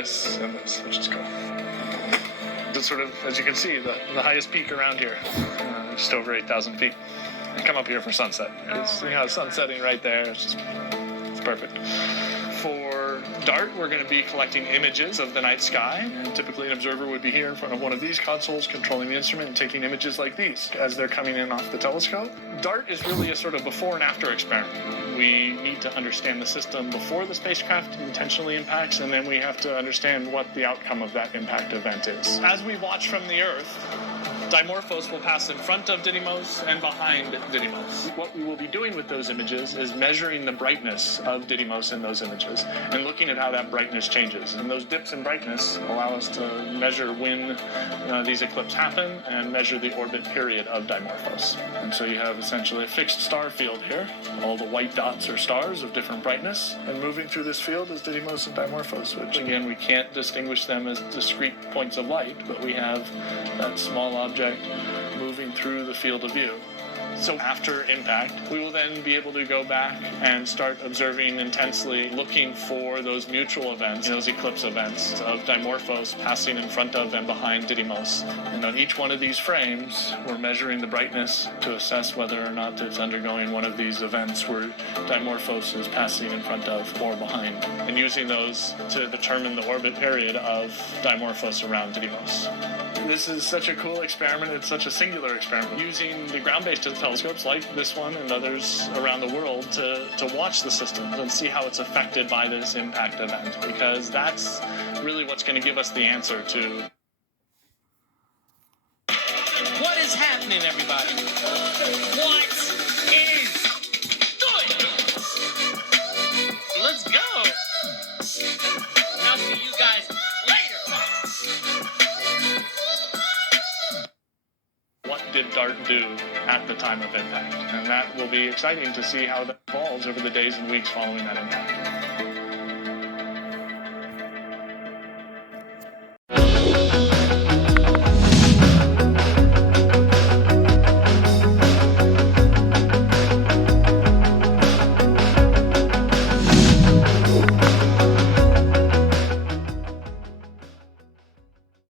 this and this, which is cool. It's sort of, as you can see, the highest peak around here, just over 8,000 feet. And come up here for sunset. It's, sun setting right there. It's perfect. For DART, we're going to be collecting images of the night sky. And typically an observer would be here in front of one of these consoles, controlling the instrument and taking images like these as they're coming in off the telescope. DART is really a sort of before and after experiment. We need to understand the system before the spacecraft intentionally impacts, and then we have to understand what the outcome of that impact event is. As we watch from the Earth, Dimorphos will pass in front of Didymos and behind Didymos. What we will be doing with those images is measuring the brightness of Didymos in those images and looking at how that brightness changes. And those dips in brightness allow us to measure when these eclipses happen and measure the orbit period of Dimorphos. And so you have essentially a fixed star field here. All the white dots are stars of different brightness, and moving through this field is Didymos and Dimorphos, which again, we can't distinguish them as discrete points of light, but we have that small object moving through the field of view. So after impact, we will then be able to go back and start observing intensely, looking for those mutual events, those eclipse events of Dimorphos passing in front of and behind Didymos. And on each one of these frames, we're measuring the brightness to assess whether or not it's undergoing one of these events where Dimorphos is passing in front of or behind, and using those to determine the orbit period of Dimorphos around Didymos. This is such a cool experiment. It's such a singular experiment. Using the ground-based telescopes like this one and others around the world to watch the system and see how it's affected by this impact event, because that's really what's going to give us the answer to what is happening, everybody. What is good? Let's go. I'll see you guys later. What did DART do at the time of impact? And that will be exciting to see how that evolves over the days and weeks following that impact.